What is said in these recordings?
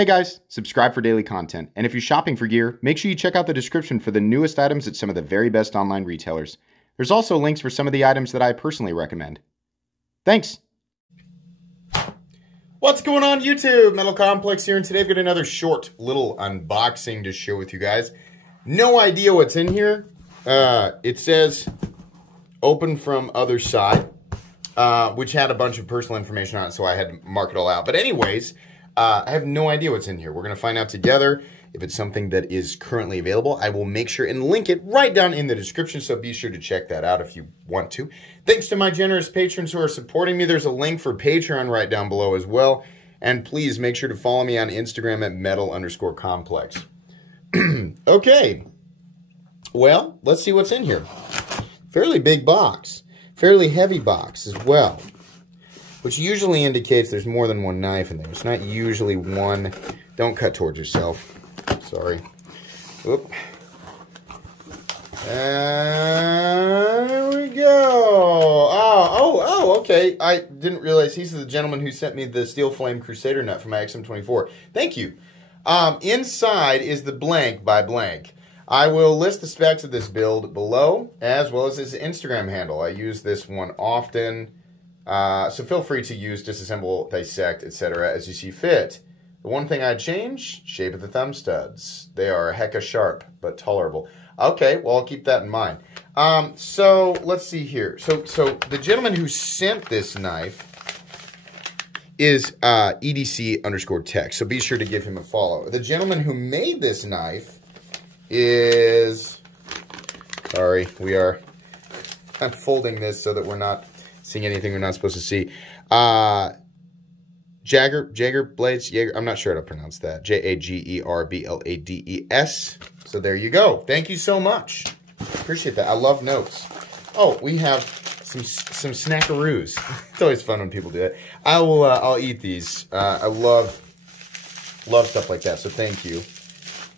Hey guys, subscribe for daily content, and if you're shopping for gear, make sure you check out the description for the newest items at some of the very best online retailers. There's also links for some of the items that I personally recommend. Thanks! What's going on YouTube? Metal Complex here, and today I've got another short little unboxing to share with you guys. No idea what's in here. It says open from other side, which had a bunch of personal information on it, so I had to mark it all out. But anyways, I have no idea what's in here. We're going to find out together. If it's something that is currently available, I will make sure and link it right down in the description, so be sure to check that out if you want to. Thanks to my generous patrons who are supporting me. There's a link for Patreon right down below as well. And please make sure to follow me on Instagram at metal_complex. Okay. Well, let's see what's in here. Fairly big box. Fairly heavy box as well, which usually indicates there's more than one knife in there. It's not usually one. Don't cut towards yourself. Sorry. Whoop. There we go. Oh, okay. I didn't realize he's the gentleman who sent me the Steel Flame Crusader nut for my XM24. Thank you. Inside is the blank by blank. I will list the specs of this build below, as well as his Instagram handle. I use this one often. So feel free to use, disassemble, dissect, etc. as you see fit. The one thing I'd change, shape of the thumb studs. They are hecka sharp, but tolerable. Okay, well, I'll keep that in mind. So let's see here. So the gentleman who sent this knife is EDC_tech. So be sure to give him a follow. The gentleman who made this knife is, sorry, we are unfolding this so that we're not seeing anything we're not supposed to see. Jager Blades, Jaeger, I'm not sure how to pronounce that. Jagerblades. So there you go. Thank you so much. Appreciate that. I love notes. Oh, we have some snackaroos. It's always fun when people do that. I'll eat these. I love stuff like that. So thank you.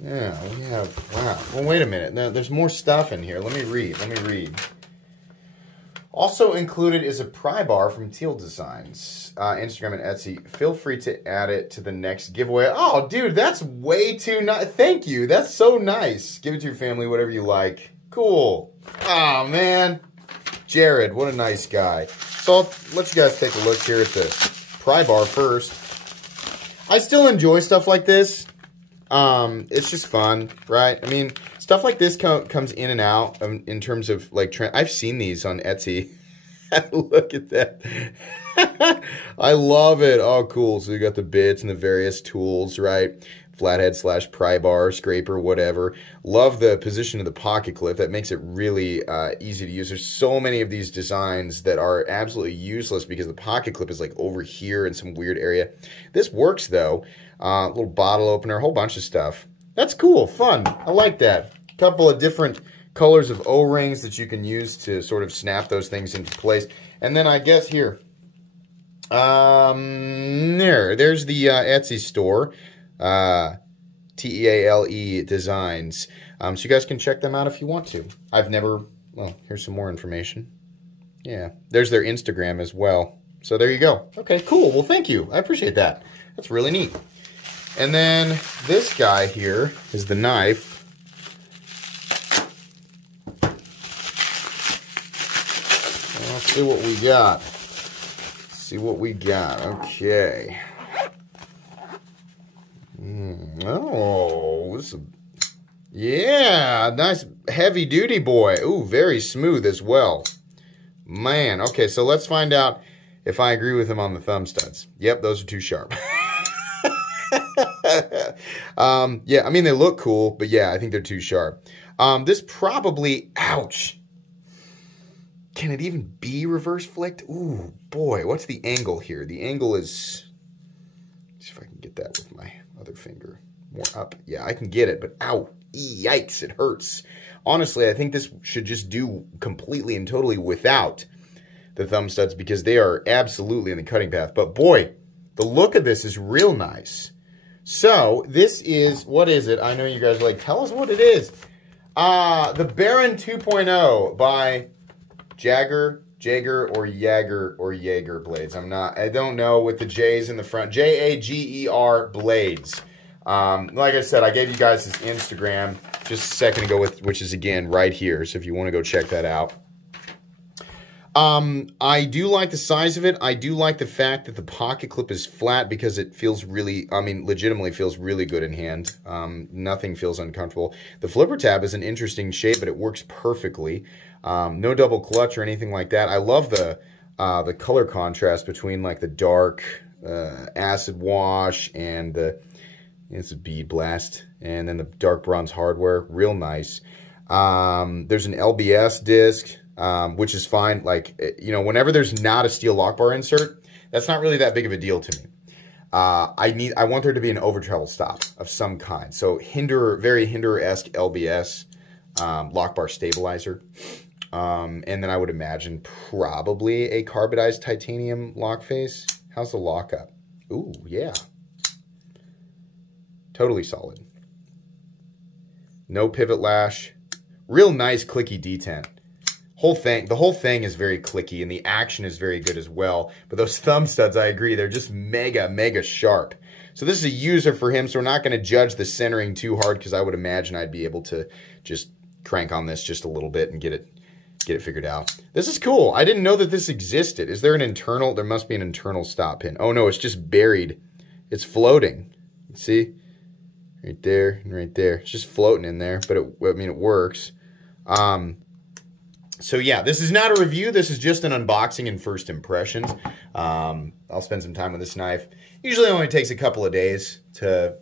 Yeah, we have, wow. Well, wait a minute. No, there's more stuff in here. Let me read. Also included is a pry bar from Teal Designs, Instagram and Etsy. Feel free to add it to the next giveaway. Oh, dude, that's way too nice. Thank you. That's so nice. Give it to your family, whatever you like. Cool. Oh, man. Jared, what a nice guy. So I'll let you guys take a look here at the pry bar first. I still enjoy stuff like this. It's just fun, right? I mean, stuff like this comes in and out in terms of like I've seen these on Etsy. Look at that. I love it. Oh, cool. So you got the bits and the various tools, right? Flathead / pry bar, scraper, whatever. Love the position of the pocket clip. That makes it really easy to use. There's so many of these designs that are absolutely useless because the pocket clip is like over here in some weird area. This works though. Little bottle opener, a whole bunch of stuff. That's cool, fun. I like that. A couple of different colors of O-rings that you can use to sort of snap those things into place. And then I guess here, there's the Etsy store, TEALE Designs. So you guys can check them out if you want to. Well, here's some more information. Yeah, there's their Instagram as well. So there you go. Okay, cool. Well, thank you. I appreciate that. That's really neat. And then this guy here is the knife. Let's see what we got. Okay. Oh, this is yeah, nice heavy duty boy. Ooh, very smooth as well. Man, okay, so let's find out if I agree with him on the thumb studs. Yep, those are too sharp. Yeah, I mean, they look cool, but yeah, I think they're too sharp. This probably, ouch. Can it even be reverse flicked? Ooh, boy, what's the angle here? The angle is, let's see if I can get that with my other finger. More up. Yeah, I can get it, but ow, yikes, it hurts. Honestly, I think this should just do completely and totally without the thumb studs because they are absolutely in the cutting path. But boy, the look of this is real nice. So this is, what is it? I know you guys are like, tell us what it is. The Baron 2.0 by Jager Blades. I don't know with the J's in the front. Jager Blades. Like I said, I gave you guys his Instagram just a second ago, which is, again, right here. So if you want to go check that out. I do like the size of it. I do like the fact that the pocket clip is flat because it feels really, legitimately feels really good in hand. Nothing feels uncomfortable. The flipper tab is an interesting shape, but it works perfectly. No double clutch or anything like that. I love the color contrast between like the dark acid wash and it's a bead blast, and then the dark bronze hardware. Real nice. There's an LBS disc. Which is fine. Like, whenever there's not a steel lock bar insert, that's not really that big of a deal to me. I want there to be an over travel stop of some kind. So very Hinderer-esque LBS, lock bar stabilizer. And then I would imagine probably a carbidized titanium lock face. How's the lockup? Ooh, yeah. Totally solid. No pivot lash. Real nice clicky detent. The whole thing is very clicky, and the action is very good as well. But those thumb studs, I agree, they're just mega, mega sharp. So this is a user for him, so we're not going to judge the centering too hard, because I would imagine I'd be able to just crank on this just a little bit and get it figured out. This is cool. I didn't know that this existed. Is there an internal? There must be an internal stop pin. Oh no, it's just buried. It's floating. See? Right there and right there. It's just floating in there, but it works. So yeah, this is not a review. This is just an unboxing and first impressions. I'll spend some time with this knife. Usually only takes a couple of days to,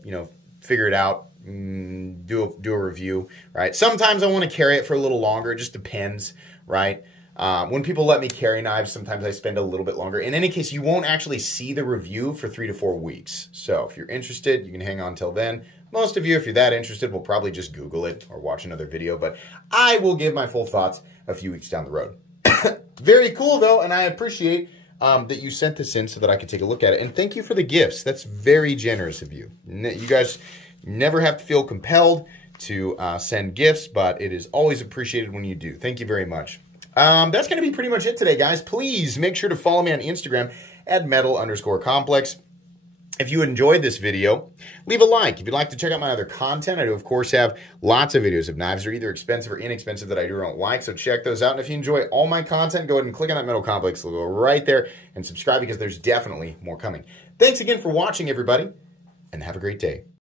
figure it out, do a review, right? Sometimes I want to carry it for a little longer. It just depends, right? When people let me carry knives, sometimes I spend a little bit longer. In any case, you won't actually see the review for 3 to 4 weeks. So if you're interested, you can hang on till then. Most of you, if you're that interested, will probably just Google it or watch another video, but I will give my full thoughts a few weeks down the road. Very cool, though, and I appreciate that you sent this in so that I could take a look at it. And thank you for the gifts. That's very generous of you. You guys never have to feel compelled to send gifts, but it is always appreciated when you do. Thank you very much. That's going to be pretty much it today, guys. Please make sure to follow me on Instagram at metal_complex. If you enjoyed this video, leave a like. If you'd like to check out my other content, I do, of course, have lots of videos of knives that are either expensive or inexpensive that I do or don't like, so check those out. And if you enjoy all my content, go ahead and click on that Metal Complex logo right there and subscribe, because there's definitely more coming. Thanks again for watching, everybody, and have a great day.